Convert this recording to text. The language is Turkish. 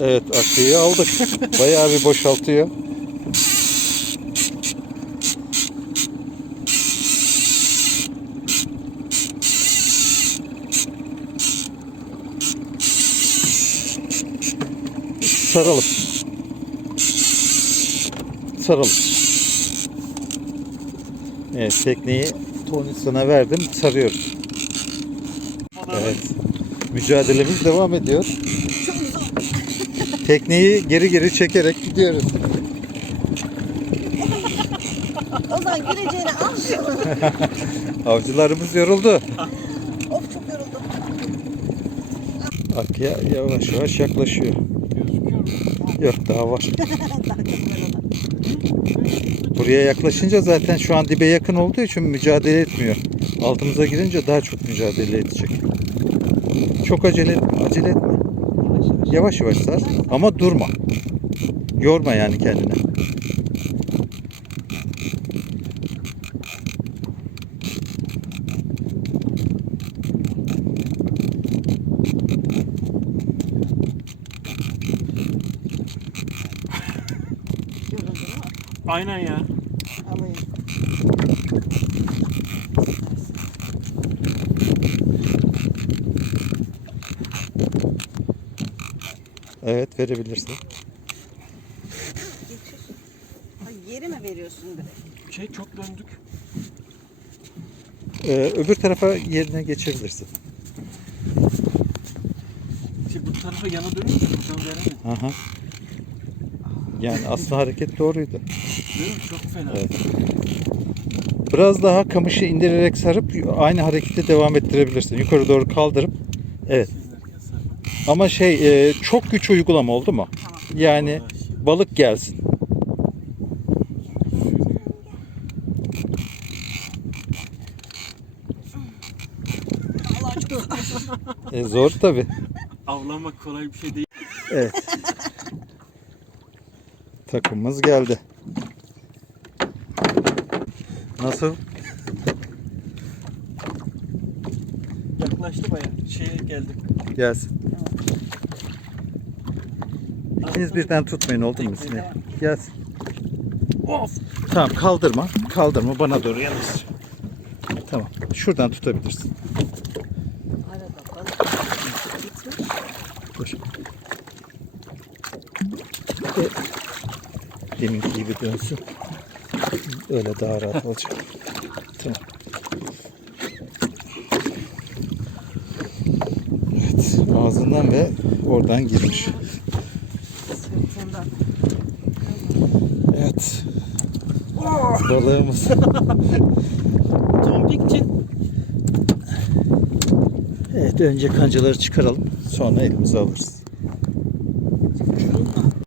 Evet akıyı aldık. Bayağı bir boşaltıyor. Saralım. Saralım. Evet tekneyi Tony'sona verdim. Sarıyoruz. Evet. Mücadelemiz devam ediyor. Tekneyi geri geri çekerek gidiyoruz. Ozan gireceğini al şunu. Avcılarımız yoruldu. of çok yoruldum. Akya yavaş yavaş yaklaşıyor. Yok daha var. Buraya yaklaşınca zaten şu an dibe yakın olduğu için mücadele etmiyor. Altımıza girince daha çok mücadele edecek. Çok acele etme, acele etme. Yavaş yavaş. Sar ama durma. Yorma yani kendini. Aynen ya. alayım. Evet verebilirsin. Geçir. Ay yeri mi veriyorsun direkt? Şey çok döndük. Ee, öbür tarafa yerine geçebilirsin. Şey, bu tarafa yana dönünce buradan veremedim. Aha. Yani aslında hareket doğruydu. Değil mi? Çok fena. Evet. Biraz daha kamışı indirerek sarıp aynı hareketi devam ettirebilirsin. Yukarı doğru kaldırıp. Evet. Ama şey e, çok güç uygulama oldu mu? Tamam. Yani balık gelsin. E, zor tabi. Avlanmak kolay bir şey değil. Evet. Takımımız geldi. Nasıl? Yaklaştı baya. Şeye geldik. Gelsin. İkiniz birden tutmayın oldu mu Sinan? Gelsin. Of! Tamam kaldırma. Kaldırma bana doğru yalnız. Tamam. Şuradan tutabilirsin. Dur. E, Deminki gibi dönsün. Öyle daha rahat olacak. Tamam. Evet. Ağzından ve oradan girmiş. Sırtından. Evet. Balığımız. Tombikçi. Evet önce kancaları çıkaralım. Sonra elimize alırız.